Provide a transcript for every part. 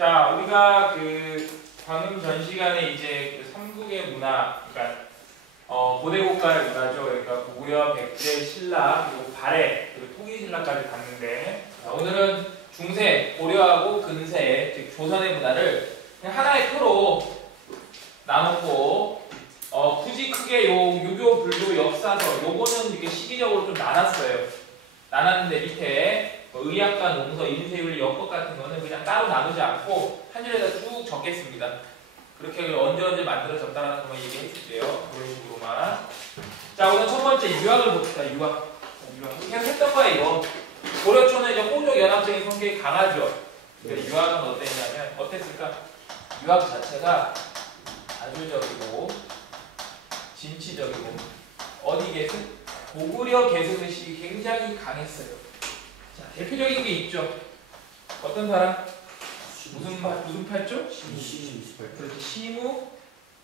자, 우리가 방금 전 시간에 이제 그 삼국의 문화, 그러니까 고대 국가의 문화죠. 그러니까 고구려, 백제, 신라, 그리고 발해, 그리고 통일신라까지 봤는데, 오늘은 중세, 고려하고 근세, 즉 조선의 문화를 그냥 하나의 표로 나눴고, 굳이 크게 유교, 불교, 역사서, 요거는 이렇게 시기적으로 좀 나눴어요. 나눴는데 밑에 의학과 농서, 인쇄윤리, 역법 같은 거는 그냥 따로 나누지 않고 한 줄에다 쭉 적겠습니다. 그렇게 언제 만들어졌다는 것만 얘기해줄게요. 그런 식으로만. 자, 오늘 첫 번째 유학을 봅시다. 유학. 계속 했던 거예요, 이거. 고려초는 이제 호족 연합적인 성격이 강하죠. 근데 유학은 어땠냐면, 어땠을까? 유학 자체가 자주적이고, 진취적이고, 어디 계승? 고구려 계승 의식이 굉장히 강했어요. 자, 대표적인 게 있죠. 어떤 사람? 무슨 팔조? 시무 28조. 그렇지, 시무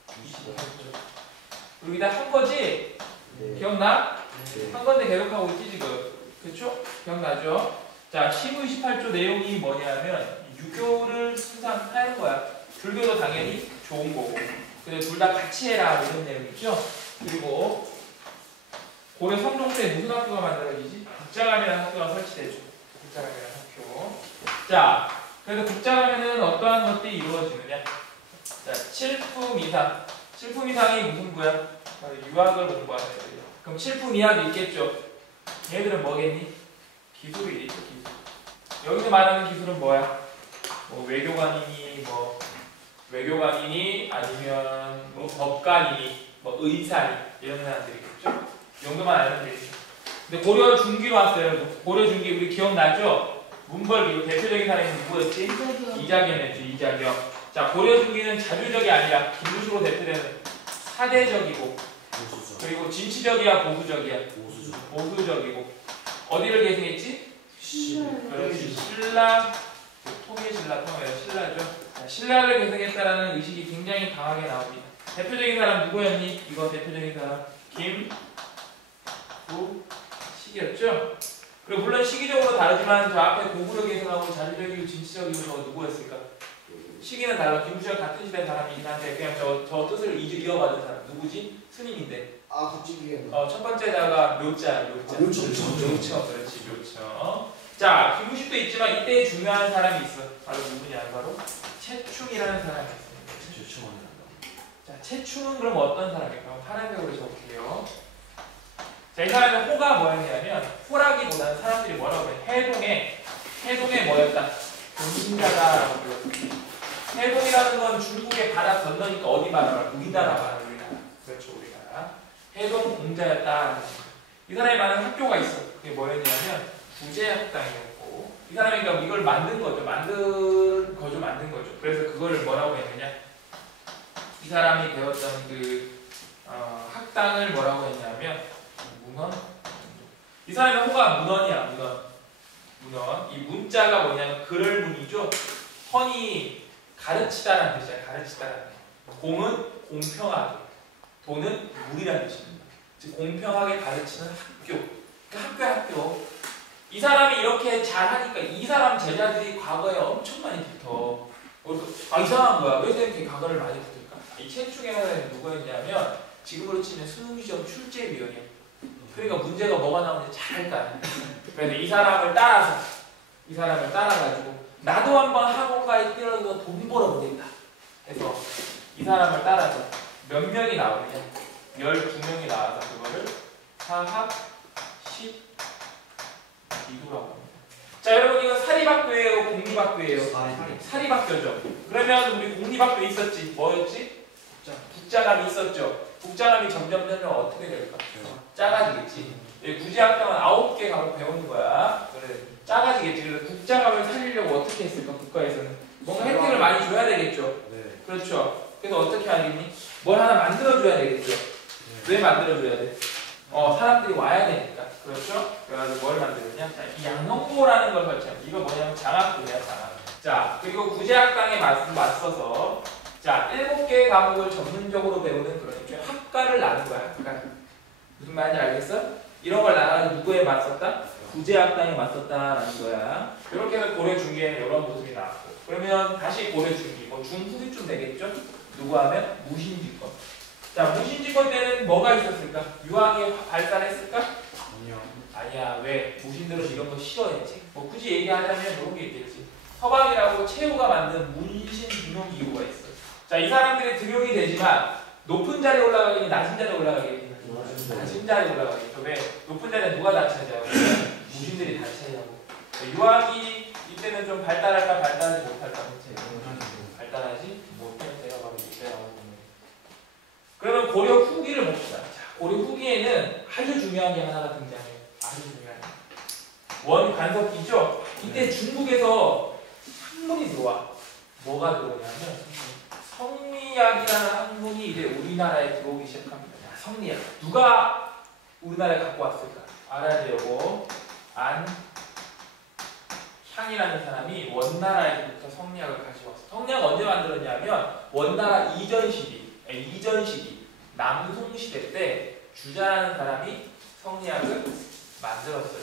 28조. 그리고 다 한 거지? 네. 기억나? 네. 한 건데 계속하고 있지 지금. 그쵸? 기억나죠? 자, 시무 28조 내용이 뭐냐면 유교를 수상하는 거야. 불교도 당연히 좋은 거고. 근데 둘 다 같이 해라 이런 내용이죠. 그리고 고려 성종때 무슨 학교가 만들어지지? 국자감이라는 학교가 설치되죠. 국자감이라는 학교. 자, 그래서 국자감에는 어떠한 것들이 이루어지느냐? 자, 칠품이상. 칠품이상이 무슨 부야? 유학을 공부하는 애들이야. 그럼 칠품이학이 있겠죠? 얘들은 뭐겠니? 기술이 있죠, 기술. 여기서 말하는 기술은 뭐야? 뭐 외교관이니 아니면 뭐 법관이니 뭐 의사니 이런 사람들이겠죠? 이 정도만 알면 되겠죠. 근데 고려 중기로 왔어요. 고려 중기 우리 기억나죠? 문벌기 대표적인 사람이 누구였지? 이장현이었죠. 이장현. 자, 고려 중기는 자주적이 아니라 김무수로 대표되는 사대적이고 그리고 진취적이야 보수적이야? 보수적이고 어디를 계승했지? 그렇지. 신라, 통일신라, 신라죠. 자, 신라를 계승했다라는 의식이 굉장히 강하게 나옵니다. 대표적인 사람 누구였니? 이거 대표적인 사람 김부식이었죠. 그리고 물론 시기적으로 다르지만 저 앞에 고구려 계승하고 자주적이고 진취적이고 저 누구였을까? 시기는 달라. 김부식 같은 시대 사람이긴 한데 그냥 저 뜻을 이어받은 사람 누구지? 스님인데. 아, 갑자기. 첫 번째다가 묘자. 묘처. 그렇지, 묘처. 자, 김부식도 있지만 이때 중요한 사람이 있어. 바로 누구냐? 바로 채충이라는 사람이 있습니다. 자, 채충은 그럼 어떤 사람일까? 파란색으로 적을게요. 자, 이 사람의 호가 뭐였냐면 호라기보다는 사람들이 뭐라고 해? 해동에 뭐였다? 공신자다라고 불렀어요. 해동이라는 건 중국의 바다 건너니까 어디 바다라? 우리나라 바다, 우리나라. 그렇죠, 우리나라. 해동 공자였다. 이 사람이 많은 학교가 있어. 그게 뭐였냐면 구제학당이었고 이 사람이 그러니까 이걸 만든 거죠. 만든 거죠. 그래서 그거를 뭐라고 했느냐? 이 사람이 배웠던 학당을 뭐라고 했냐면 문헌? 이 사람의 호가 문헌이야. 문헌. 이 문자가 뭐냐면 글을 문이죠. 헌이 가르치다라는 뜻이야. 가르치다라는 뜻. 공은 공평하게, 도는 물이라는 뜻입니다. 즉 공평하게 가르치는 학교. 그러니까 학교. 이 사람이 이렇게 잘하니까 이 사람 제자들이 과거에 엄청 많이 붙어. 이상한 거야. 왜 이렇게 과거를 많이 붙을까? 이 채충의 사람이 누구였냐면 지금으로 치면 수능시험 출제위원이야. 그러니까 문제가 뭐가 나오는지 잘 알까. 그래서 이 사람을 따라가지고 나도 한번 학원가에 뛰어서 돈 벌어보겠다 해서 이 사람을 따라서 몇 명이 나오느냐? 12명이 나와서 그거를 사학 12도라고 합니다. 자, 여러분 이거 사립학교예요? 공립학교예요? 사립학교죠. 그러면 우리 공립학교 있었지? 뭐였지? 국자감이 있었죠. 국자감이 점점 어떻게 될까? 작아지겠지. 구제학당은 9개 과목 배우는 거야. 그래, 작아지겠지. 그래서 국자감을 살리려고 어떻게 했을까? 국가에서는 뭔가 혜택을 많이 줘야 되겠죠. 네. 그렇죠. 그래서 어떻게 하겠니? 뭘 하나 만들어줘야 되겠죠. 왜 만들어줘야 돼? 사람들이 와야 되니까. 그렇죠? 그래가지고 뭘 만들었냐? 자, 이 양형고라는 걸 설치합니다. 이거 뭐냐면 장학금이야, 장학. 자, 그리고 구제학당에 맞서서 자, 7개의 과목을 전문적으로 배우는 그런 일종의 학과를 나눈 거야. 학과. 무슨 말인지 알겠어? 이런 걸 나눠서 누구에 맞섰다? 구제학당에 맞섰다라는 거야. 이렇게 해서 고려 중기에는 이런 모습이 나왔고, 그러면 다시 고려 중기, 뭐 중후기쯤 되겠죠? 누구 하면 무신지권. 자, 무신지권 때는 뭐가 있었을까? 유학이 발달했을까? 아니야. 왜? 무신들은 이런 거 싫어해. 뭐 굳이 얘기하자면 이런 게 있겠지. 서방이라고 최후가 만든 문신 등용 기구가 있어. 자, 이 사람들이 등용이 되지만 높은 자리에 올라가겠니? 낮은 자리에 올라가겠니? 낮은 자리에 올라가겠죠. 왜? 높은 자리에 누가 다 차지하고? 무신들이 다 차지하고. 유학이 이때는 좀 발달할까 발달하지 못할까? 발달하지 못해. 내가 바로 이때라고 보면. 그러면 고려 후기를 봅시다. 자, 고려 후기에는 아주 중요한 게 하나가 등장해요. 아주 중요한 게. 원관석기죠. 이때 중국에서 학문이 들어와. 뭐가 들어오냐면 성리학이라는 학문이 이제 우리나라에 들어오기 시작합니다. 자, 성리학. 누가 우리나라에 갖고 왔을까? 알아야 돼요. 뭐. 안향이라는 사람이 원나라에부터 성리학을 가져왔어. 성리학 언제 만들었냐면 원나라 이전 시기, 남송시대 때 주자라는 사람이 성리학을 만들었어요.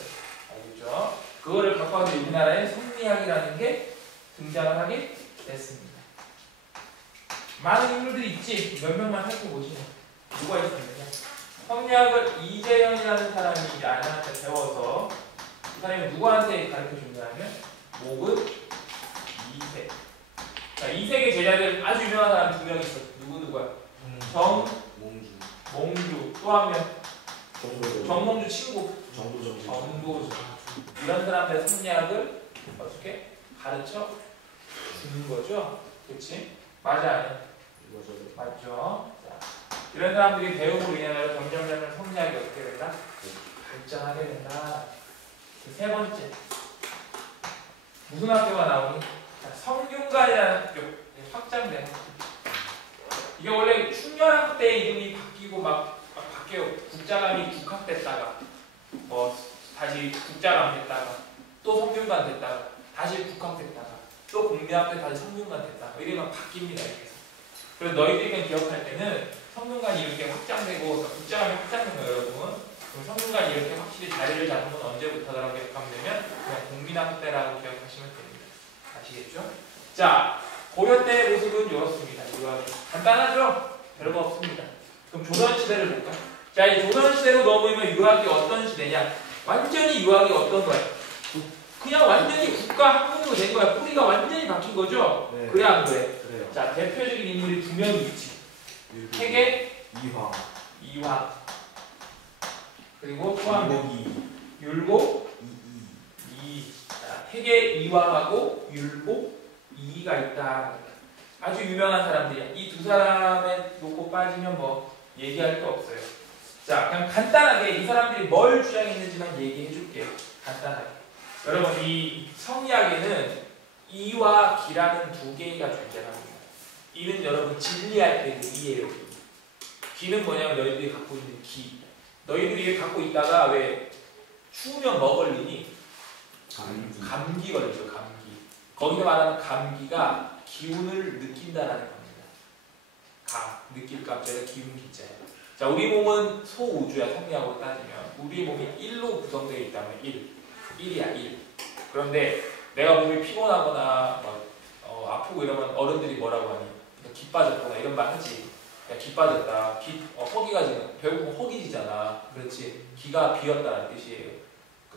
알겠죠? 그거를 갖고 와서 우리나라에 성리학이라는 게 등장을 하게 됐습니다. 많은 인물들이 있지. 몇 명만 살펴보시면 누가 있었느냐. 성리학을 이재현이라는 사람이 이제 안양한테 배워서 그 사람이 누구한테 가르쳐줬냐면 목은 이색. 자, 이색의 제자들 아주 유명한 사람 두 명 있어. 누구야? 몽주. 또 한 명. 정몽주 친구. 정도조. 이런 사람들 성리학을 어떻게 가르쳐 주는 거죠? 그렇지? 맞아. 맞죠? 자, 이런 사람들이 배움으로 인해 점점 성리학이 어떻게 된다? 발전하게 된다. 세 번째. 무슨 학교가 나오니? 성균관이라는 학교. 확장된 학교. 이게 원래 충렬학 때 이름이 바뀌고 막 바뀌어요. 국자감이 국학됐다가 뭐 다시 국자감 됐다가 또 성균관 됐다가 다시 국학됐다가 또 공대학 때 다시 성균관 됐다가 이렇게 막 바뀝니다. 이렇게. 그래서 너희들이 그냥 기억할 때는 성균관이 이렇게 확장되고 그러니까 국자감이 확장된 거예요, 여러분. 그럼 성균관이 이렇게 확실히 자리를 잡은 건 언제부터라고 기억하면 되면 그냥 공민학 때라고 기억하시면 됩니다. 아시겠죠? 자, 고려 때 모습은 이렇습니다. 유학이 간단하죠? 별거 없습니다. 그럼 조선시대를 볼까? 자, 이 조선시대로 넘어오면 유학이 어떤 시대냐? 완전히 유학이 어떤 거야? 그냥 완전히 국가 학문으로 된 거야. 뿌리가 완전히 바뀐 거죠? 네. 그래 안 그래? 그래요. 자, 대표적인 인물이 두 명이 있지. 태계 이황 그리고 또 한 명 율곡 이. 자, 태계 이황하고 율곡 이가 있다. 아주 유명한 사람들이야. 이 두 사람에 놓고 빠지면 뭐 얘기할 게 없어요. 자, 그냥 간단하게 이 사람들이 뭘 주장했는지만 얘기해 줄게요. 간단하게. 여러분, 이 성리학에는 이와 기라는 두 개가 존재합니다. 이는 여러분 진리할 때는 이예요. 기는 뭐냐면 너희들이 갖고 있는 기. 너희들이 갖고 있다가 왜 추우면 뭐 걸리니? 감기 걸리죠. 감기. 거기서 말하는 감기가 기운을 느낀다라는 겁니다. 느낄 감자가 기운 기자예요. 자, 우리 몸은 소우주야. 성리학으로 따지면 우리 몸이 1로 구성되어 있다면 1이야 1. 그런데 내가 몸이 피곤하거나 아프고 이러면 어른들이 뭐라고 하니? 기 빠졌거나 이런 말 하지. 야, 기 빠졌다. 허기가 지금 배고프면 허기지잖아. 그렇지. 기가 비었다는 뜻이에요.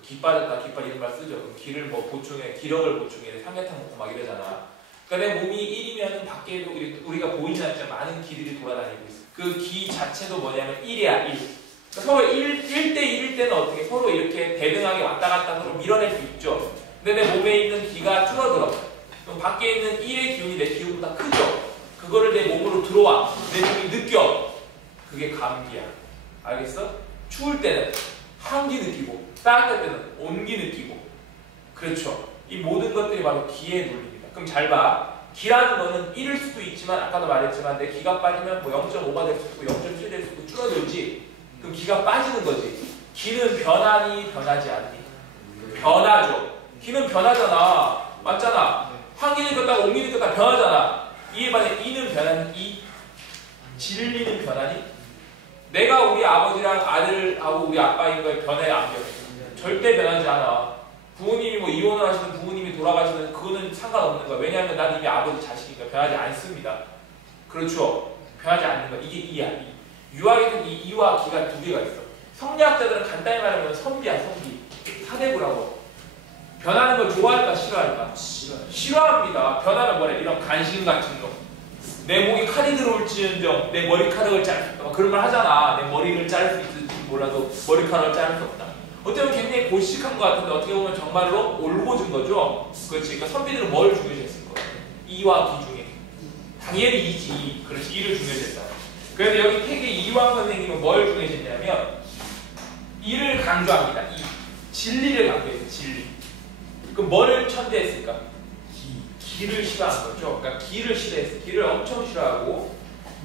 기 빠졌다, 이런 말 쓰죠. 그럼 기를 뭐 보충해, 기력을 보충해, 삼계탕 먹고 막 이러잖아. 그러니까 내 몸이 1이면 밖에도 우리가 보이지 않지만 많은 기들이 돌아다니고 있어. 그 기 자체도 뭐냐면 1이야 1. 그러니까 서로 1대 1일 때는 어떻게 서로 이렇게 대등하게 왔다 갔다 서로 밀어낼 수 있죠. 근데 내 몸에 있는 기가 줄어들어. 그럼 밖에 있는 1의 기운이 내 기운보다 크죠. 그거를 내 몸으로 들어와. 내 몸이 느껴. 그게 감기야. 알겠어? 추울 때는 한기 느끼고 따뜻할 때는 온기 느끼고. 그렇죠. 이 모든 것들이 바로 기의 논리입니다. 그럼 잘 봐. 기라는 거는 1일 수도 있지만 아까도 말했지만 내 기가 빠지면 뭐 0.5가 될 수도 있고 0.7 될 수도 있고 줄어들지. 그럼 기가 빠지는 거지. 기는 변하니 변하지 않니? 변하죠. 기는 변하잖아. 맞잖아. 한기 느꼈다가 온기 느꼈다가 변하잖아. 이에 반해 이는 변하니? 진리는 변하니? 내가 우리 아버지랑 아들하고 우리 아빠인 거에 변해 안 변해? 절대 변하지 않아. 부모님이 뭐 이혼을 하시든 부모님이 돌아가시든 그거는 상관없는 거야. 왜냐하면 나는 이미 아버지 자식이니까 변하지 않습니다. 그렇죠? 변하지 않는 거야. 이게 이야. 유아에는 이 이와 기가 두 개가 있어. 성리학자들은 간단히 말하면 선비야, 선비. 사대부라고. 변하는 걸 좋아할까 싫어할까? 싫어합니다. 변하면 뭐래? 이런 간신 같은 거. 내 목에 칼이 들어올지언정 내 머리카락을 그런 말 하잖아. 내 머리를 자를 수 있을지 몰라도 머리카락을 자를 수 없다. 어떻게 보면 굉장히 고식한 것 같은데 어떻게 보면 정말로 올고준 거죠. 그렇지. 그러니까 선비들은 뭘 중요시했을 거야? 이와 기 중에. 당연히 이지. 그렇지. 이를 중요시했다. 그래서 여기 태계 이왕 선생님은 뭘 중요시했냐면 이를 강조합니다. 이 진리를 강조했어요. 진리. 그럼 뭐를 천대했을까? 기를 싫어한 거죠. 그러니까 기를 싫어했어요. 기를 엄청 싫어하고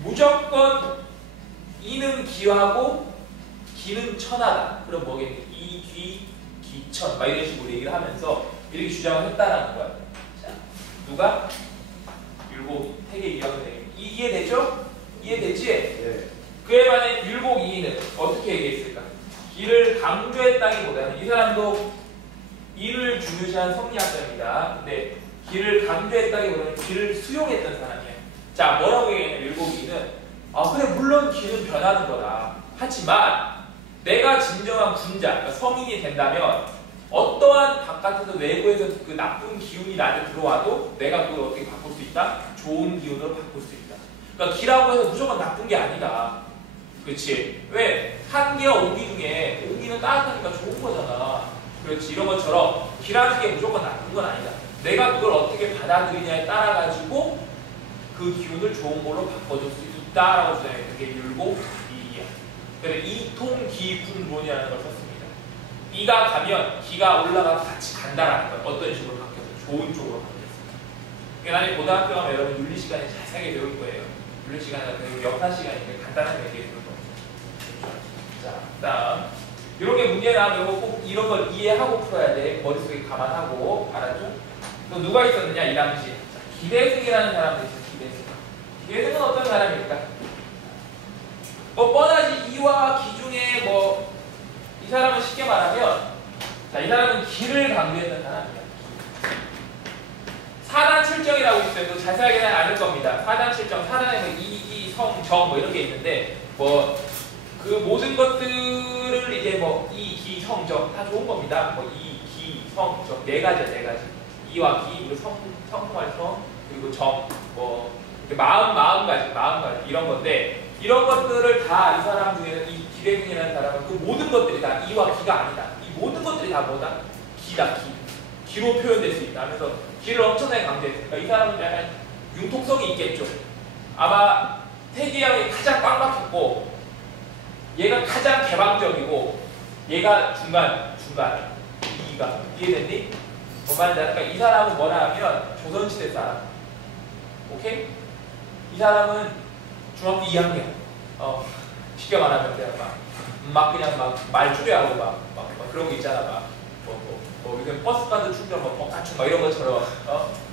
무조건 이는 기하고 기는 천하다. 그럼 뭐겠니? 이, 귀, 기천 막 이런 식으로 얘기를 하면서 이렇게 주장을 했다라는 거야. 자, 누가? 율곡이 태계 이왕 선생님. 이해되죠? 이해되지? 네. 그에 반해 율곡이는 어떻게 얘기했을까? 기를 강조했다기보다는 이 사람도 이를 중요시한 성리학자입니다. 근데 기를 강조했다기보다는 기를 수용했던 사람이에요. 자, 뭐라고 얘기하냐면 율곡이는 그래 물론 기는 변하는 거다. 하지만 내가 진정한 군자, 그러니까 성인이 된다면 어떠한 바깥에서 외부에서 그 나쁜 기운이 나한테 들어와도 내가 그걸 어떻게 바꿀 수 있다? 좋은 기운으로 바꿀 수 있다. 그러니까 기라고 해서 무조건 나쁜 게 아니다. 그렇지? 왜? 한기와 오기 중에 오기는 따뜻하니까 좋은 거잖아. 그렇지? 이런 것처럼 기라는 게 무조건 나쁜 건 아니다. 내가 그걸 어떻게 받아들이냐에 따라 가지고 그 기운을 좋은 걸로 바꿔줄 수 있다라고 주장해요. 그게 율곡 이이야. 그래서 이통기풍론이라는 걸 썼습니다. 이가 가면 기가 올라가서 같이 간다라는 걸 어떤 식으로 바뀌어서 좋은 쪽으로 바뀌었습니다. 그러니까 나중에 고등학교 가면 여러분 윤리 시간에 자세하게 배울 거예요. 윤리 시간이나 역사 시간이니까 간단하게 얘기해 줄 거예요. 자, 그다음 이런 게 문제 나오면 꼭 이런 걸 이해하고 풀어야 돼. 머릿속에 감안하고. 알았죠? 또 누가 있었느냐 이 당시에. 기대승이라는 사람도 있어요. 기대승. 기대승은 어떤 사람일까? 뭐 뻔하지. 이와 기 중에 뭐 이 사람은 쉽게 말하면 자, 이 사람은 기를 강조했던 사람이야. 사단 칠정이라고 있어요. 또 자세하게는 안 할 겁니다. 사단 칠정, 사단에 뭐 이기, 성, 정 뭐 이런 게 있는데 뭐 그 모든 것들을 이제 뭐 이, 기, 성, 정 다 좋은 겁니다. 뭐 이, 기, 성, 정 네 가지야, 네 가지. 이와 기, 그리고 성품할 성, 그리고 정, 뭐 마음가짐 이런 건데 이런 것들을 다 이 사람 중에는 이 기대승이라는 사람은 그 모든 것들이 다 이와 기가 아니다. 이 모든 것들이 다 뭐다? 기다, 기. 기로 표현될 수 있다 하면서 기를 엄청나게 강조했어요. 그러니까 이 사람은 약간 융통성이 있겠죠. 아마 태계형이 가장 꽉 막혔고 얘가 가장 개방적이고 얘가 중간 이가 이해됐니? 뭔 말인지 알아? 그러니까 이 사람은 뭐라 하면 조선시대 사람. 오케이? 이 사람은 중학교 2학년 쉽게 말하면 그냥 막 그냥 막 말줄여하고 막 그런 거 있잖아. 뭐 요즘 버스카드 충전 뭐 뻑가충 막 이런 것처럼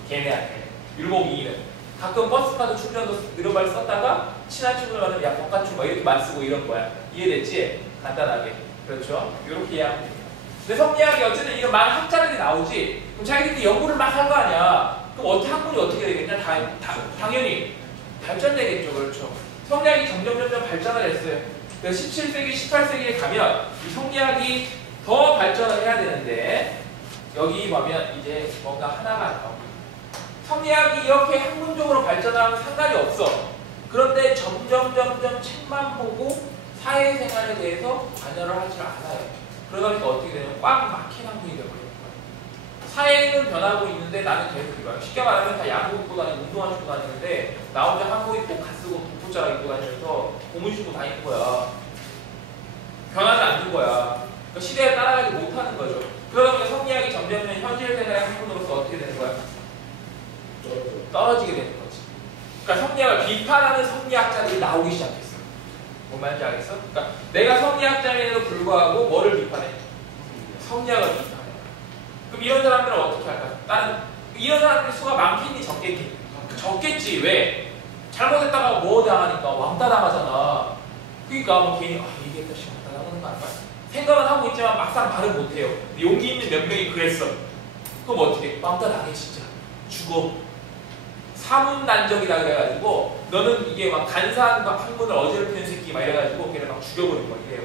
걔네한테 율곡이는 가끔 버스카드 충전도 이런 말 썼다가 친한 친구들 만나면 야 뻑가충 막 이렇게 말 쓰고 이런 거야. 이해됐지? 간단하게. 그렇죠? 이렇게 이해하면 됩니다. 근데 성리학이 어쨌든 이런 많은 학자들이 나오지 그럼 자기들이 연구를 막 한 거 아니야. 그럼 어떻게 학문이 어떻게 되겠냐? 당연히 발전되겠죠. 그렇죠? 성리학이 점점 발전을 했어요. 그래서 17세기, 18세기에 가면 이 성리학이 더 발전을 해야 되는데 여기 보면 이제 뭔가 하나가 나옵니다. 성리학이 이렇게 학문적으로 발전하면 상관이 없어. 그런데 점점 책만 보고 사회생활에 대해서 관여를 하지 않아요. 그러다 보니까 어떻게 되냐면 꽉 막힌 학문이 되어버리는 거예요. 사회는 변하고 있는데 나는 계속 이거야. 쉽게 말하면 다 야구 입고 다니고 운동화 신고 다니는데 나 혼자 한복 입고 갓 쓰고 복붙자락 입고 다니면서 고무 신고 다니는 거야. 변하지 않는 거야. 그러니까 시대에 따라가지 못하는 거죠. 그러다 보니까 성리학이 점점 현실 세대의 학문으로서 어떻게 되는 거야? 떨어지게 되는 거지. 그러니까 성리학을 비판하는 성리학자들이 나오기 시작했어. 뭔 말인지 알겠어? 그러니까 내가 성리학자임에도 불구하고 뭐를 비판해? 성리학을 비판해. 그럼 이런 사람들은 어떻게 할까? 나는 이런 사람들이 수가 많겠니 적겠니? 적겠지. 왜? 잘못했다가 뭐 당하니까 왕따 당하잖아. 그러니까 뭐 괜히 얘기했다 싶어. 나가는 거 아니야? 생각은 하고 있지만 막상 말을 못해요. 용기 있는 몇 명이 그랬어. 그럼 어떻게? 빵따 나게 진짜 죽어. 사문난적이라 그래가지고 너는 이게 막 간사한 막 학문을 어지럽히는 새끼 막 이래가지고 걔를 막 죽여버리는 거 이래요.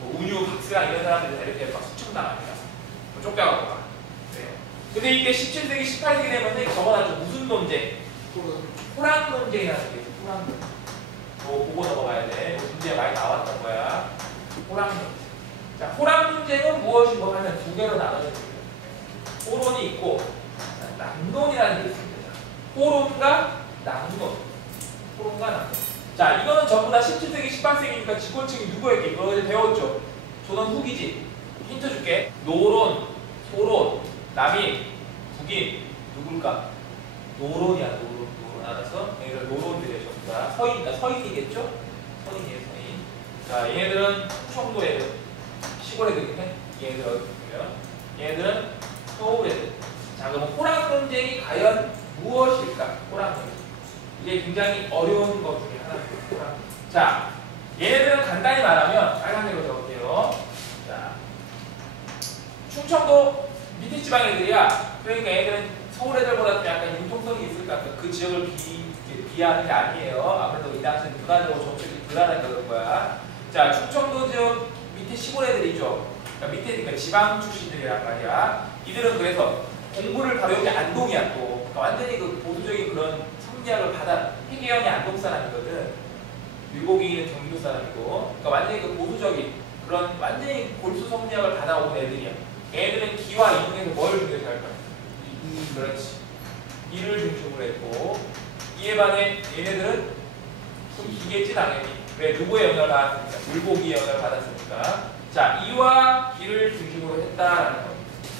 뭐 운유, 박스랑 이런 사람들 이렇게 막 수청당합니다. 뭐 쫓겨가고 막 그래요. 근데 이게 17세기, 18세기 되면은 저거 나죠. 무슨 논쟁? 호랑 논쟁이라는 게 있어. 호랑 논쟁. 보고 넘어가야 돼. 문제 많이 나왔던 거야. 호랑 논쟁. 자, 호랑 논쟁은 무엇이고 하면 두 개로 나눠집니다. 호론이 있고 낭론이라는 게 있습니다. 호론과 낭론. 호론과 낭론. 자, 이거는 전부 다 17세기, 18세기니까 집권층이 누구였게? 이거 어제 배웠죠? 조선 후기지. 힌트 줄게. 노론, 소론, 남인, 북인, 누굴까? 노론이야, 노론. 알아서? 얘네들 노론들이에요, 전부 다. 서인이겠죠? 서인이에요, 서인. 자, 얘네들은 충청도 애들. 시골 애들이네. 얘네들 어디 보면. 얘네들은 서울 애들. 자, 그럼 호랑 논쟁이 과연 무엇일까? 호랑 논쟁. 이게 굉장히 어려운 것 중에 하나입니다. 자, 얘네들은 간단히 말하면 빨간색으로 적을게요. 자, 충청도 밑에 지방 애들이야. 그러니까 얘들은 서울 애들보다 좀 약간 융통성이 있을 것 같아요. 그 지역을 비하하는 게 아니에요. 아무래도 이 당시는 문화적으로 정책이 불안하니까 그런 거야. 자, 충청도 지역 밑에 시골 애들이죠. 그러니까 밑에 그러니까 지방 출신들이란 말이야. 이들은 그래서 공부를 바로 여기 안동이야 또. 그러니까 완전히 그 보수적인 그런 성리학을 받아. 해계영이 안동 사람이거든. 율곡이는 경기도 사람이고. 그러니까 완전히 그 보수적인 그런 완전히 골수 성리학을 받아온 애들이야. 얘들은 기와 이중에서 뭘 중요시 할까? 그렇지. 이를 중심으로 했고, 이에 반해 얘네들은 좀 이겠지 당연히. 왜? 누구의 영향을 받았습니까? 율곡이의 영향을 받았으니까. 자, 이와 이를 중심으로 했다라는 겁니다.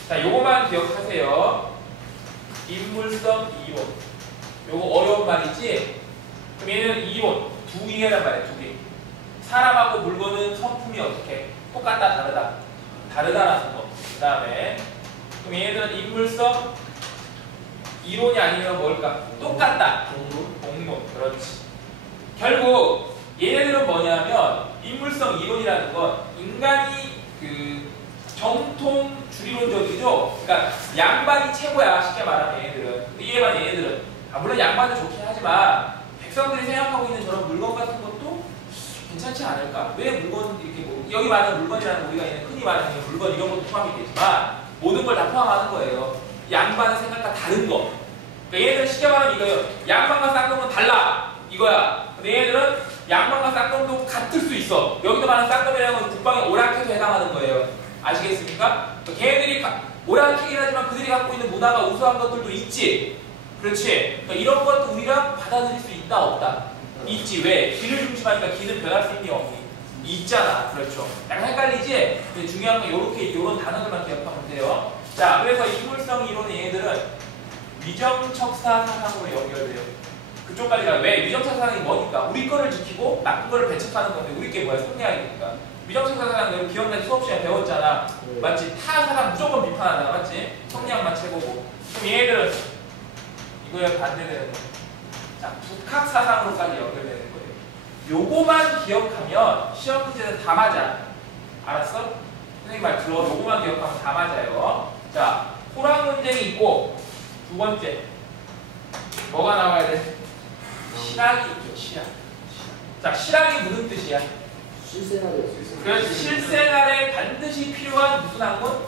자, 요거만 기억하세요. 인물성 이론. 요거 어려운 말이지? 그럼 얘는 이론, 두 개란 말이야, 두 개. 사람하고 물건은 성품이 어떻게? 똑같다, 다르다. 다르다라는 거. 그 다음에, 그럼 얘네들은 인물성 이론이 아니면 뭘까? 똑같다. 공론. 그렇지. 결국 얘네들은 뭐냐면 인물성 이론이라는 건 인간이 그 정통 주리론적이죠. 그러니까 양반이 최고야. 쉽게 말하면 얘네들은. 근데 이에 반해 얘네들은 물론 양반도 좋긴 하지만 백성들이 생각하고 있는 저런 물건 같은 것도 괜찮지 않을까? 왜 물건 이렇게 뭐 여기 말하는 물건이라는 우리가 흔히 말하는 물건 이런 것도 포함이 되지만 모든 걸 다 포함하는 거예요. 양반의 생각과 다른 거. 그러니까 얘네들은 쉽게 말하면 이거예요. 양반과 쌍놈은 달라. 이거야. 근데 얘네들은 양반과 쌍놈도 같을 수 있어. 여기도 말하는 쌍놈이라는 건 국방의 오랑캐도 해당하는 거예요. 아시겠습니까? 그러니까 걔네들이 오랑캐긴 하지만 그들이 갖고 있는 문화가 우수한 것들도 있지. 그렇지. 그러니까 이런 것도 우리가 받아들일 수 있다 없다? 있지. 왜? 기를 중심하니까 기는 변할 수 있니 없니? 있잖아. 그렇죠. 약간 헷갈리지? 근데 중요한 건 요런 단어들만 기억하면 돼요. 자, 그래서 인물성 이론의 얘들은 위정척사 사상으로 연결돼요. 그쪽까지 가요. 왜? 위정척사 사상이 뭐니까? 우리 거를 지키고 나쁜 거를 배척하는 건데 우리 게 뭐야? 성리학이니까. 위정척사 사상 내가 기억나는 수업 시간에 배웠잖아. 네. 맞지? 타 사람 무조건 비판하잖아. 맞지? 성리학만 최고고. 그럼 얘들은 이거에 반대되는 거예요. 자, 북학 사상으로까지 연결되는 거예요. 요거만 기억하면 시험 문제는 다 맞아. 알았어? 선생님 말 들어. 요거만 기억하면 다 맞아요. 자, 호랑 논쟁이 있고 두 번째 뭐가 나와야 돼? 실학이 있죠. 실학. 자, 실학이 무슨 뜻이야? 실생활이었어요. 그래서 실생활에 반드시 필요한 무슨 학문?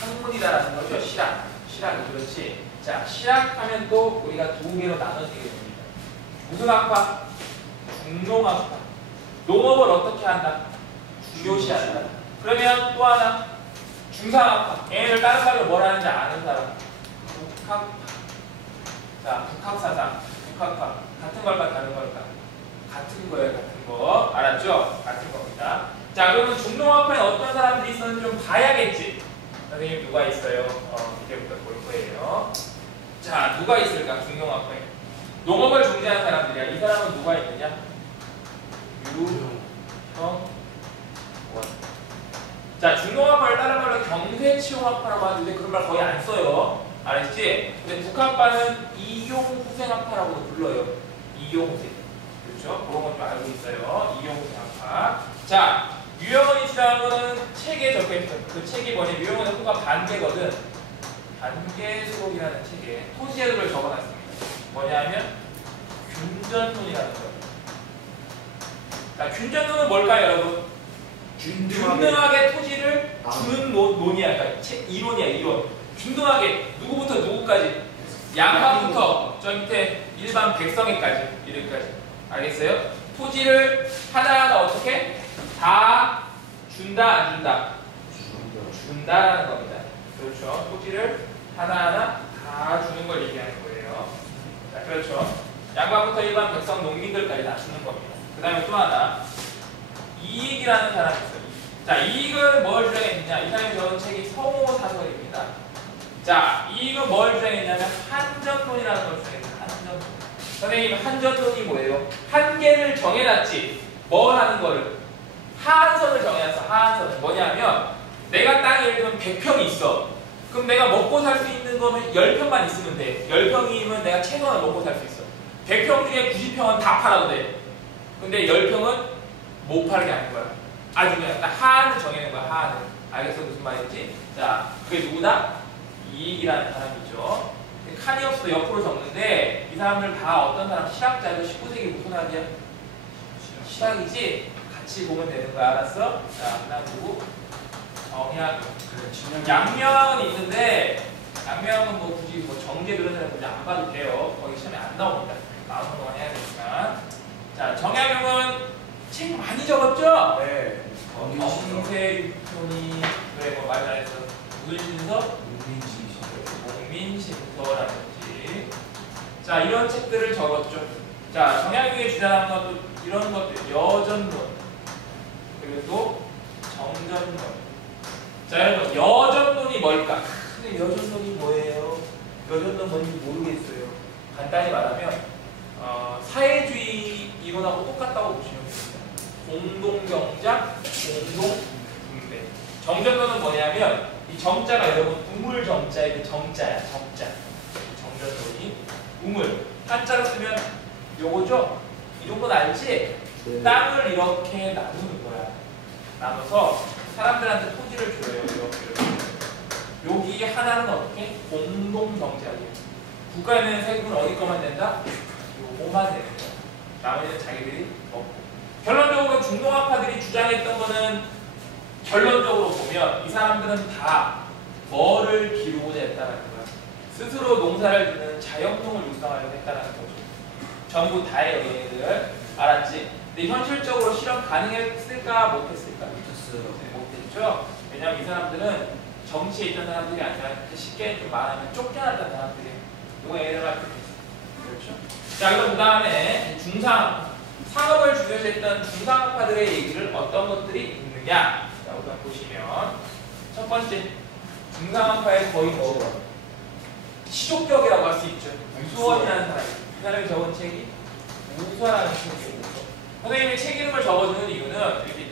학문이다라는 거죠. 실학. 실학이 그렇지. 자, 실학하면 또 우리가 두 개로 나눠지게 됩니다. 무슨 학파? 중농학파. 농업을 어떻게 한다? 중요시한다. 그러면 또 하나 중상학파. 얘네들 다른 말로 뭐라 하는지 아는 사람. 북학파. 자, 북학사상, 북학파. 같은 걸까 다른 걸까? 같은 거예요, 같은 거. 알았죠? 같은 겁니다. 자, 그러면 중농학파에 어떤 사람들이 있었는지 좀 봐야겠지. 선생님 누가 있어요? 이제부터 볼 거예요. 자, 누가 있을까? 중농학파에. 농업을 중시하는 사람들이야. 이 사람은 누가 있느냐? 유형원. 자, 중농학파를 다른 말로 경세치용학파라고 하는데 그런 말 거의 안 써요. 알았지? 근데 북학파는 이용후생학파라고 불러요. 이용후생. 그렇죠? 그런 건 좀 알고 있어요. 이용후생학파. 자, 유영원이 주장한 거는 책에 적혀있어. 그 책이 뭐냐? 유영원의 호가 반개거든. 반개수록이라는 책에 토지제도를 적어놨습니다. 뭐냐면 균전론이라는 거예요. 자, 균전론은 뭘까요, 여러분? 균등하게 토지를 주는 논이야. 그러니까 이론이야, 이론. 균등하게 누구부터 누구까지, 양반부터 저 밑에 일반 백성에까지, 이렇게까지. 알겠어요? 토지를 하나하나 어떻게? 다 준다, 안 준다? 준다라는 겁니다. 그렇죠. 토지를 하나하나 다 주는 걸 얘기하는 거예요. 자, 그렇죠. 양반부터 일반 백성, 농민들까지 다 주는 겁니다. 그 다음에 또 하나, 이익이라는 사람이 있어요. 자, 이익은 뭘 주장했느냐? 이 사람이 적은 책이 성호사설입니다. 자, 이익은 뭘 주장했냐면 한전론이라는 걸 주장했어요. 한전론. 선생님, 한전론이 뭐예요? 한계를 정해놨지. 뭘 하는 거를? 하한선을 정해놨어. 하한선을. 뭐냐면 내가 땅이 예를 들면 100평이 있어. 그럼 내가 먹고 살 수 있는 거면 10평만 있으면 돼. 10평이면 내가 최소한 먹고 살 수 있어. 100평 중에 90평은 다 팔아도 돼. 근데 10평은 못 팔게 하는 거야. 아주 그냥 딱 하한을 정해놓은 거야. 하한을. 알겠어? 무슨 말인지? 자, 그게 누구다? 이익이라는 사람이죠. 카니업스도 옆으로 적는데 이 사람들 다 어떤 사람? 실학자죠. 19세기 무슨 학이야? 실학이지? 같이 보면 되는 거야. 알았어? 자, 그 다음 누구? 정약. 양명은 있는데 양명은 뭐 굳이 뭐 정제 그런 사람 굳이 안 봐도 돼요. 거기 시험에 안 나옵니다. 마음 동안 해야 되니까. 자, 정약용은 책 많이 적었죠? 네. 경세유편이 그래 뭐 말 잘했어. 물신서, 목민신서라든지. 자, 이런 책들을 적었죠. 자, 정약용이 주장한 것도 이런 것들 여전론 그리고 또 정전론. 자, 여러분 여전론이 뭘까? 근데 여전론이 뭐예요? 여전론 뭔지 모르겠어요. 간단히 말하면 사회주의 이론하고 똑같다고 보시면 됩니다. 공동경작, 공동분배. 정전론은 뭐냐면 이 정자가 여러분 우물정자의 그 정자야. 정자. 정전론이 우물. 한자로 쓰면 요거죠? 이런 건 알지? 네. 땅을 이렇게 나누는 거야. 나눠서 사람들한테 토지를 줘요. 이렇게. 여기 하나는 어떻게? 공동경제학이에요. 국가에는 세금은 어디 거만 낸다? 요거만 내는 거야. 나머지는 자기들이 먹고. 결론적으로 중동학파들이 주장했던 거는 결론적으로 보면 이 사람들은 다 뭐를 기르고자 했다는 거야. 스스로 농사를 짓는 자영농을 육성하려고 했다는 거죠. 전부 다예요, 얘네들. 알았지? 근데 현실적으로 실현 가능했을까? 못했을까? 못했죠? 왜냐면 이 사람들은 정치에 있던 사람들이 아니라 쉽게 좀 말하면 쫓겨났던 사람들이에요. 이거 예를 할 때 그렇죠? 자, 그럼 그 다음에 상업을 중요시했던 중상학파들의 얘기를 어떤 것들이 있느냐? 자, 우선 보시면 첫 번째, 중상학파의 거의 뭐 시족격이라고 할 수 있죠. 우수원이라는 사람이. 이 사람이 적은 책이 우수원이라는 책이에요. 선생님이 책 이름을 적어주는 이유는 이렇게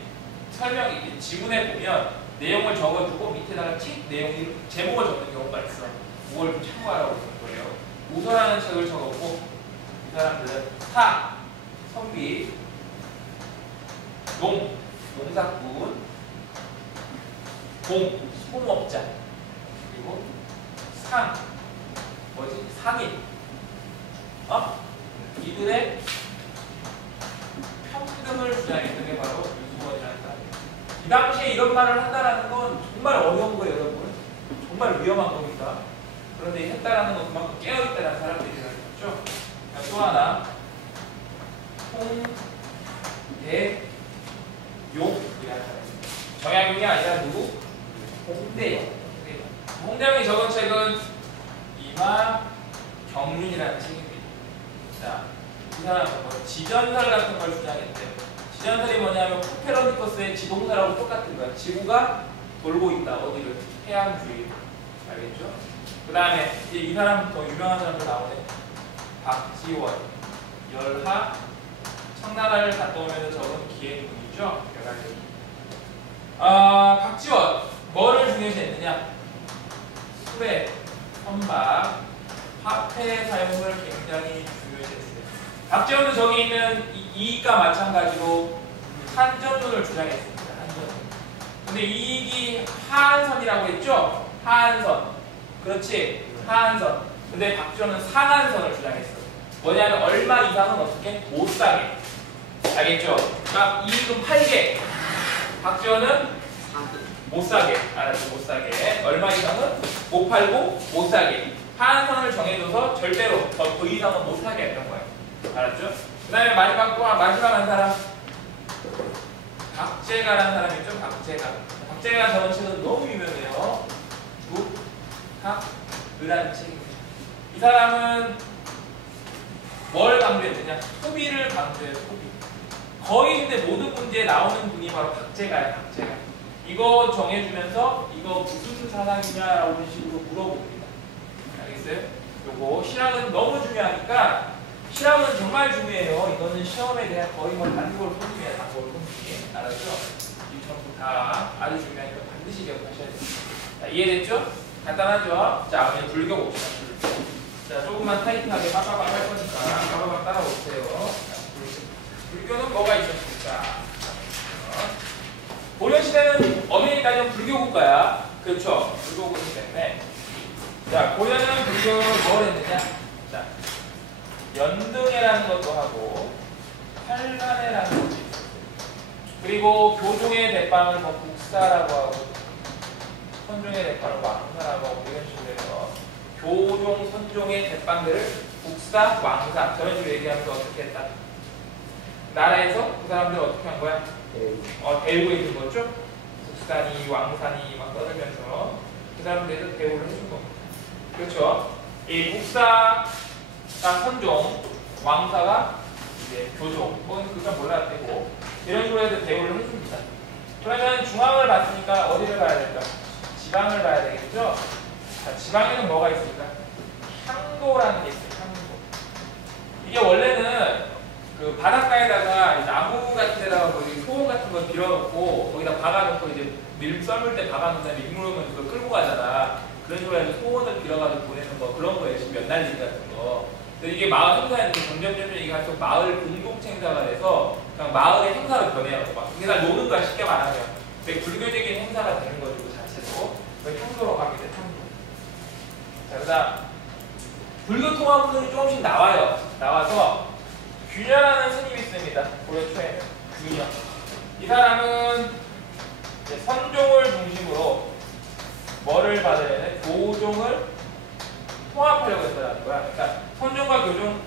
설명, 이렇게 지문에 보면 내용을 적어주고 밑에다가 책 내용 제목을 적는 경우가 있어. 그걸 좀 참고하라고 그러는 거예요. 우서라는 책을 적었고 이 사람들은 사, 선비, 농사꾼, 소목자, 그리고 상인. 이들의 평등을 주장했던 게 바로 유수원이라는 사람이에요. 이 당시에 이런 말을 한다는 건 정말 어려운 거예요, 여러분. 정말 위험한 겁니다. 그런데 했다라는 건 그만큼 깨어있다는 사람들이라는 거죠. 또 하나, 홍대용이라는 사람입니다. 정약용이 아니라 누구? 홍대용. 홍대용이 적은 책은 이마경륜이라는 책입니다. 자, 이 사람은 뭐 지전설 같은 걸 주장했대요. 지전설이 뭐냐면 코페르니쿠스의 지동설하고 똑같은 거야. 지구가 돌고 있다. 어디를? 태양 주위를. 알겠죠? 그 다음에 이 사람 더 유명한 사람들 나오네. 박지원, 열하, 청나라를 갔다 오면서 적은 기행문이죠. 박지원 뭐를 중요시했느냐? 수레, 선박, 화폐 사용을 굉장히 중요시했어요. 박지원은 저기 있는 이익과 마찬가지로 한전론을 주장했습니다. 한전론. 근데 이익이 하한선이라고 했죠? 하한선. 그렇지? 하한선. 근데 박지원은 상한선을 주장했어. 뭐냐면 얼마 이상은 어떻게? 못 사게. 알겠죠? 그러니까 이익은 팔게. 박지원은 못 사게. 알았죠? 못 사게. 얼마 이상은 못 팔고 못 사게. 하한선을 정해줘서 절대로 그 이상은 못 사게 했던 거예요. 알았죠? 그 다음에 마지막 한 사람. 박제가라는 사람 있죠? 박제가 저런 책은 너무 유명해요. 국학이라는 책입니다. 이 사람은 뭘 강조했느냐? 소비를 강조해요. 소비. 거의 근데 모든 문제에 나오는 분이 바로 박제가예요. 이거 정해주면서 이거 무슨 사상이냐라고 식으로 물어봅니다. 알겠어요? 요거 실학은 너무 중요하니까 실학은 정말 중요해요. 이거는 시험에 대한 거의 뭐 단골 손님이에요. 단골 손님. 알았죠? 이 전부 다 아주 중요하니까 반드시 기억하셔야 돼요. 자, 이해됐죠? 간단하죠? 자, 오늘 불교 봅시다. 자, 조금만 타이트하게 빠바박 할 거니까 빠바박 따라오세요. 불교는 뭐가 있었습니까? 고려시대는 엄연히 따지면 불교 국가야. 그렇죠? 불교 국가이기 때문에. 자, 고려는 불교를 뭘 했느냐? 자, 연등회라는 것도 하고 팔간회라는 것도 있어요. 그리고 교종의 대빵을 뭐 국사라고 하고 선종의 대빵을 왕사라고 하고 이런 식으로 해서 교종, 선종의 대빵들을 국사, 왕사 저런 식으로 얘기하면서 어떻게 했다? 나라에서 그 사람들 어떻게 한 거야? 대우에 있는 거죠? 국사니 왕사니 막 떠들면서 그 사람들에서 대우를 해준 겁니다. 그렇죠? 이 국사가 선종, 왕사가 이제 교종, 그건 몰라도 되고 이런 식으로 해서 대우를 해줍니다. 그러면 중앙을 봤으니까 어디를 가야 될까? 지방을 봐야 되겠죠? 자, 지방에는 뭐가 있을까? 향도라는 게 있어요. 향도. 이게 원래는 그 바닷가에다가 나무 같은 데다가 소금 같은 거 빌어놓고 거기다 박아놓고 이제 밀 썰물 때 박아놓은 다음에 민물오면 그거 끌고 가잖아. 그런 식으로 해서 소원을 빌어가지고 보내는 거 그런 거예요. 지금 연날리기 같은 거. 근데 이게 마을 행사였는데 점점 이게 갈수록 마을 공동체 행사가 돼서 그냥 마을의 행사로 변해요. 막 그냥 노는 거야 쉽게 말하면. 근데 불교적인 행사가 되는 거죠. 그 자체도. 향도로 가게 돼. 향도. 자, 그다음 불교 통합운동이 조금씩 나와서 균열하는 스님이 있습니다. 고려 초에는 균열. 이 사람은 이제 선종을 중심으로 뭐를 받아야 돼? 교종을 통합하려고 했다는 거야. 그러니까 선종과 교종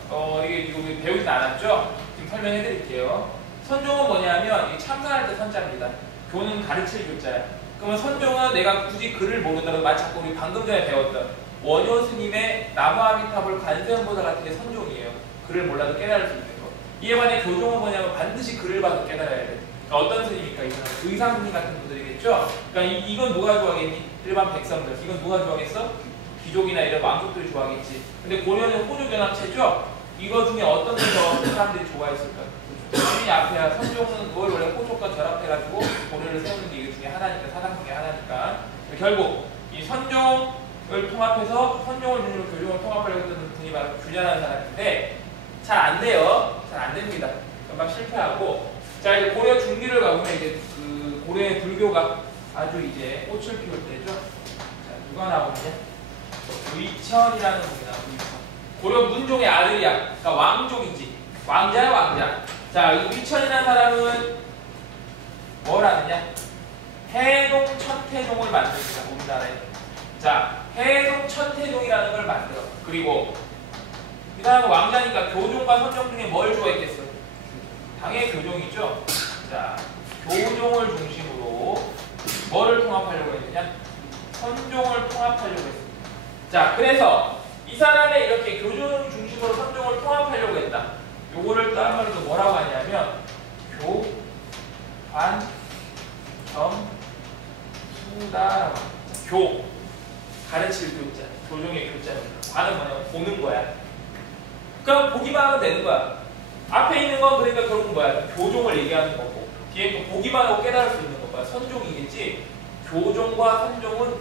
이게 배우진 않았죠? 지금 설명해 드릴게요. 선종은 뭐냐면 이게 참선할 때 선자입니다. 교는 가르칠 교자야. 그러면 선종은 내가 굳이 글을 모른다고 마치 우리 방금 전에 배웠던 원효 스님의 나무아미타불 관세음보살 같은 게 선종이에요. 글을 몰라도 깨달을 수 있는 거. 이에 반해 교종은 뭐냐면 반드시 글을 봐서 깨달아야 돼. 그러니까 어떤 스님입니까? 이 사람 의상 스님 같은 분들이겠죠? 그러니까 이건 누가 좋아하겠니? 일반 백성들. 이건 누가 좋아하겠어? 귀족이나 이런 왕족들이 좋아하겠지. 근데 고려는 호족연합체죠? 이거 중에 어떤 사람들이 좋아했을까? 선생님이 앞에야 선종은 뭘 원래 호족과 결합해가지고 고려를 세우는 게 이거 중에 하나니까, 사상 중에 하나니까. 결국 이 선종을 통합해서 선종을 중심으로 교종을 통합하려고 했던 분이 바로 균열하는 사람인데 잘 안 돼요. 잘 안 됩니다. 금방 실패하고. 자, 이제 고려 중기를 가보면 이제 그 고려의 불교가 아주 이제 꽃을 피울 때죠. 자, 누가 나오느냐? 위천이라는 분이 나옵니다. 고려 문종의 아들이야. 그러니까 왕족이지. 왕자야, 왕자. 자, 이 위천이라는 사람은 뭘 하느냐? 해동 천태종을 만듭니다. 우리나라에. 자, 해동 천태종이라는 걸 만들어. 그리고 이 사람은 왕자니까 교종과 선종 중에 뭘 좋아했겠어? 당연히 교종이죠. 자, 교종을 중심으로 뭐를 통합하려고 했느냐? 선종을 통합하려고 했습니다. 자, 그래서 이 사람의 이렇게 교종 중심으로 선종을 통합하려고 했다. 요거를 다른 말로 뭐라고 하냐면 교관 점수다라고 합니다. 교 가르칠 교자, 교종의 교자입니다. 관은 뭐냐면 보는 거야. 그럼 보기만 하면 되는 거야. 앞에 있는 건 그러니까 결국 뭐야? 교종을 얘기하는 거고 뒤에 거 보기만 하고 깨달을 수 있는 거야. 선종이겠지. 교종과 선종은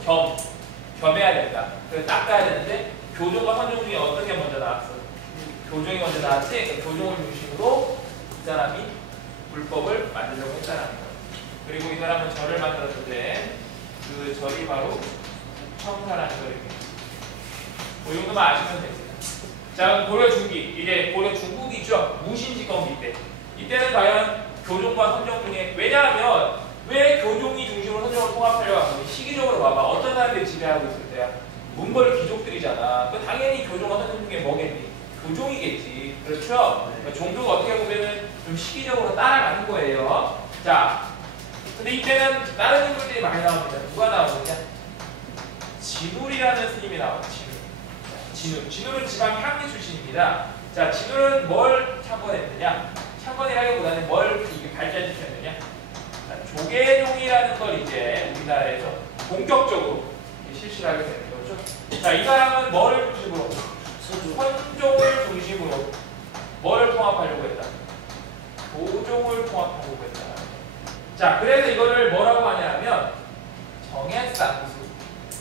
겸해야 된다. 그래서 닦아야 되는데 교종과 선종 중에 어떤 게 먼저 나왔어? 교종이 먼저 나왔지. 그러니까 교종을 중심으로 이 사람이 불법을 만들려고 했다는 거야. 그리고 이 사람은 절을 만들었을 때 절이 바로 청사라는 절입니다. 뭐 이 정도만 아시면 됩니다. 자, 그럼 고려 중기, 이제 고려 중국이죠. 무신지검기 때. 이때는 과연 교종과 선종 중에, 왜냐하면 왜 교종이 중심으로 선종을 통합하려고 하면 시기적으로 봐봐. 어떤 사람들이 지배하고 있을 때야? 몽골 귀족들이잖아. 그 당연히 교종과 선종 중에 뭐겠니? 교종이겠지. 그렇죠? 그러니까 종교가 어떻게 보면은 좀 시기적으로 따라가는 거예요. 자, 근데 이때는 다른 인물들이 많이 나옵니다. 누가 나오느냐? 진울이라는 스님이 나와요. 진울은 지방 향리 출신입니다. 자, 진울은 뭘 창건했느냐? 창건이라기보다는 뭘 이게 발전시켰느냐? 조계종이라는 걸 이제 우리나라에서 본격적으로 실시하게 되는 거죠. 자, 이 사람은 뭐를 중심으로? 선종을 중심으로 뭐를 통합하려고 했다? 교종을 통합하려고 했다. 자, 그래서 이거를 뭐라고 하냐면 정해쌍수.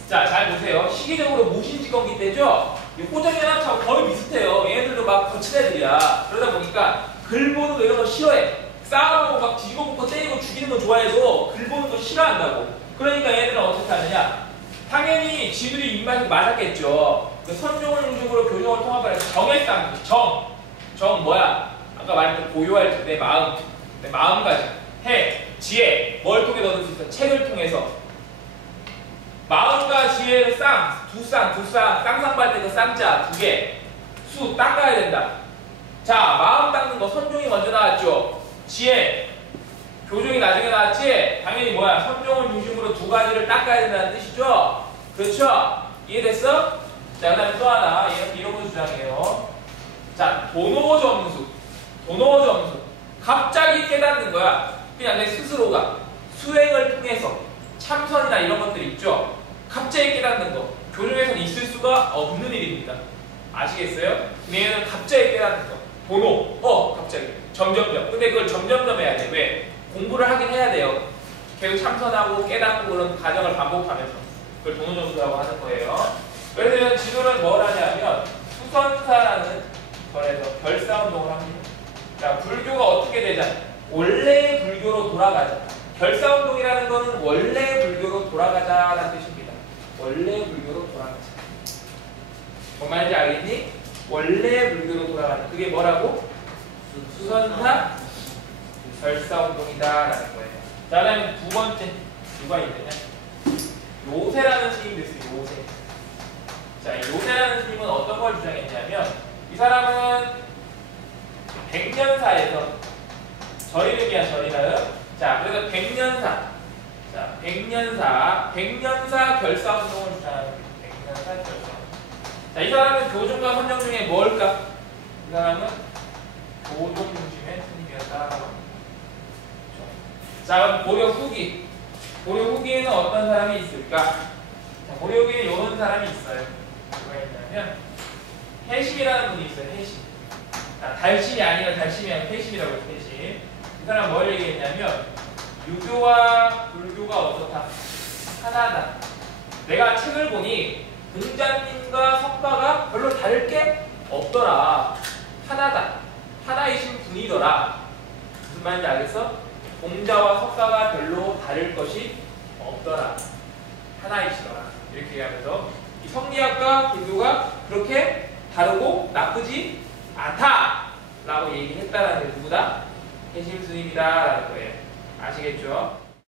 자, 잘 보세요. 시기적으로 무신지검기 때죠? 호정연합하고 거의 비슷해요. 얘네들도 막 거친 애들이야. 그러다 보니까 글 보는 거 이런 거 싫어해. 싸우고 막 뒤집어 붙고 때리고 죽이는 거 좋아해도 글 보는 거 싫어한다고. 그러니까 얘들은 어떻게 하느냐? 당연히 지들이 입맛에 맞았겠죠. 그 선종을 중심으로 교종을 통합을 해서 정해쌍수. 정 뭐야? 아까 말했던 고요할 때 내 마음가짐, 해, 지혜, 뭘 통해 얻을 수 있어? 책을 통해서. 마음과 지혜를 쌍상발 때 그 쌍자 2개, 수 닦아야 된다. 자, 마음 닦는 거 선종이 먼저 나왔죠. 지혜, 교종이 나중에 나왔지. 당연히 뭐야? 선종을 중심으로 2가지를 닦아야 된다는 뜻이죠. 그렇죠? 이해됐어? 자, 그 다음에 또 하나 이런 거 주장해요. 자, 도노점수. 갑자기 깨닫는 거야. 그냥 내 스스로가 수행을 통해서 참선이나 이런 것들 있죠. 갑자기 깨닫는 거. 교종에서는 있을 수가 없는 일입니다. 아시겠어요? 얘는 갑자기 깨닫는 거. 도노. 갑자기. 점점점. 근데 그걸 점점점 해야 돼. 왜? 공부를 하긴 해야 돼요. 계속 참선하고 깨닫고 그런 과정을 반복하면서. 그걸 도노점수라고 하는 거예요. 그래서 진울은 뭘 하냐면 수선사라는 절에서 결사운동을 합니다. 자, 불교가 어떻게 되자? 원래 불교로 돌아가자. 결사운동이라는 거는 원래 불교로 돌아가자라는 뜻입니다. 원래 불교로 돌아가자. 뭔 말인지 알겠니? 원래 불교로 돌아가자. 그게 뭐라고? 수선사 결사운동이다라는 거예요. 자, 그다음에 2번째 누가 있느냐? 요새라는 스님도 있어요. 요새. 자, 이 요새라는 스님은 어떤 걸 주장했냐면 이 사람은 백년사에서 절 이름이야, 절이라요. 자, 그래서 백년사. 자, 백년사 결사운동을 주장하는 백년사 결사운동. 자, 이 사람은 교종과 선정 중에 뭘까? 이 사람은 교종 중심의 스님이었다라고 합니다. 자, 그럼 고려 후기. 고려 후기에는 어떤 사람이 있을까? 자, 고려 후기에 이런 사람이 있어요. 누가 있냐면 해심이라는 분이 있어요. 해심. 자, 달심이 아니라 달심이 아니라 해심이라고 해요. 해심. 이 사람 뭘 얘기했냐면 유교와 불교가 어떻다? 하나다. 내가 책을 보니 공자님과 석가가 별로 다를 게 없더라. 하나다. 하나이신 분이더라. 무슨 말인지 알겠어? 공자와 석가가 별로 다를 것이 없더라. 하나이시더라. 이렇게 얘기하면서 이 성리학과 불교가 그렇게 다르고 나쁘지 않다 라고 얘기했다라는 게 누구다? 해심 스님이다 라는 거예요. 아시겠죠?